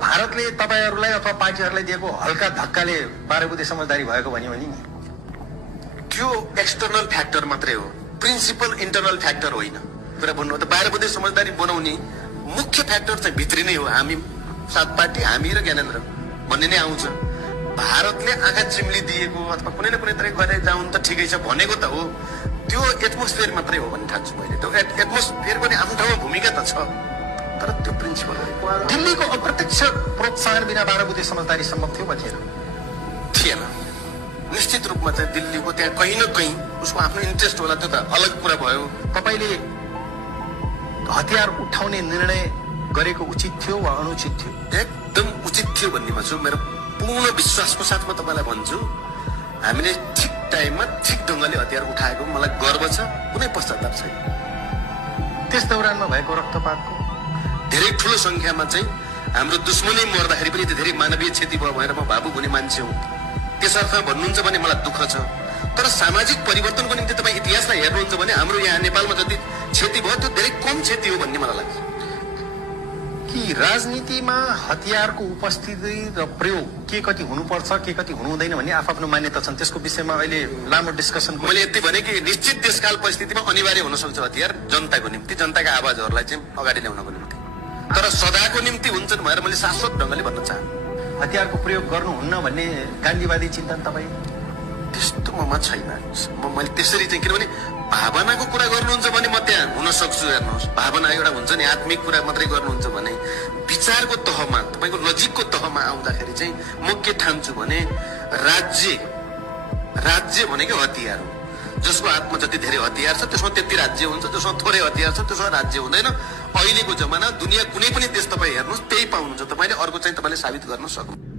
भारतले तपाईहरुलाई अथवा पार्टीहरुलाई दिएको हल्का धक्काले 12 बुँदे समझदारी भएको भन्यो भने नि त्यो एक्सटर्नल फ्याक्टर मात्रै हो, प्रिन्सिपल इन्टरनल फ्याक्टर होइन। कुरा भन्नु त 12 बुँदे समझदारी बनाउने मुख्य फ्याक्टर चाहिँ भित्री नै हो। हामी 7 पार्टी, हामी र ज्ञानेन्द्र भन्ने नै आउँछ। भारतले आँखा चिम्ली दिएको अथवा कुनै न कुनै तरिका गरेर जाउँ त ठिकै छ भनेको त हो, त्यो एटमोस्फियर मात्रै हो भन्ने ठान्छु मैले। त्यो एटमोस्फियर पनि आफ्नो ठाउँमा भूमिका त छ, तर त्यो प्रिन्सिपल हो। दिल्लीको अप्रत्यक्ष प्रोत्साहन बिना 12 बुँदे समझदारी सम्भव थियो वा थिएन? निश्चित रूपमा चाहिँ दिल्लीको त्यहाँ कहीँ न कहीँ उसको आफ्नो इन्ट्रेस्ट होला, त्यो त अलग कुरा भयो। तपाईले हतियार उठाउने निर्णय गरेको उचित थियो वा अनुचित थियो? एकदम उचित थियो भन्नेमा छु। मेरो पूर्ण विश्वासको साथमा तपाईलाई भन्छु, हामीले ठिक टाइममा ठिक ढङ्गले हतियार उठाएको मलाई गर्व छ, कुनै पश्चाताप छैन। त्यस दौरानमा भएको रक्तपातको धेरै ठुलो संख्यामा चाहिँ हाम्रो दुश्मनै मर्दाखेरि पनि धेरै मानवीय क्षति भयो भनेर म भावुक हुने मान्छे हुँ। त्यसर्थ भन्नुहुन्छ भने मलाई दुःख छ, तर सामाजिक परिवर्तनको निम्ति तपाईँ इतिहासलाई हेर्नुहुन्छ भने हाम्रो यहाँ नेपालमा जति क्षति भयो त्यो धेरै कम क्षति हो भन्ने मलाई लाग्छ। कि राजनीतिमा हतियारको उपस्थिति र प्रयोग के कति हुनुपर्छ, के कति हुनु हुँदैन भन्ने आफ्नो मान्यता छन्। त्यसको विषयमा अहिले लामो डिस्कसन। मैले यति भने कि निश्चित देशकाल परिस्थितिमा अनिवार्य हुन सक्छ हतियार जनताको निम्ति, जनताका आवाजहरूलाई चाहिँ अगाडि ल्याउनको निम्ति, तर सदाको निम्ति हुन्छन् भनेर मैले शाश्वत ढङ्गले भन्न चाहन्छु। हतियारको प्रयोग गर्नुहुन्न भन्ने गान्धीवादी चिन्तन तपाईँ? त्यस्तो ममा छैन। मैले त्यसरी चाहिँ, किनभने भावनाको कुरा गर्नुहुन्छ भने म त्यहाँ हुन सक्छु। हेर्नुहोस्, भावना एउटा हुन्छ नि, आत्मिक कुरा मात्रै गर्नुहुन्छ भने विचारको तहमा, तपाईँको लजिकको तहमा आउँदाखेरि चाहिँ म के ठान्छु भने राज्य भनेको हतियार हो। जसको हातमा जति धेरै हतियार छ त्यसमा त्यति राज्य हुन्छ, जसमा थोरै हतियार छ त्यसमा राज्य हुँदैन। अहिलेको जमाना दुनियाँ कुनै पनि देश तपाईँ हेर्नुहोस् त्यही पाउनुहुन्छ, तपाईँले अर्को चाहिँ तपाईँले साबित गर्न सक्नु।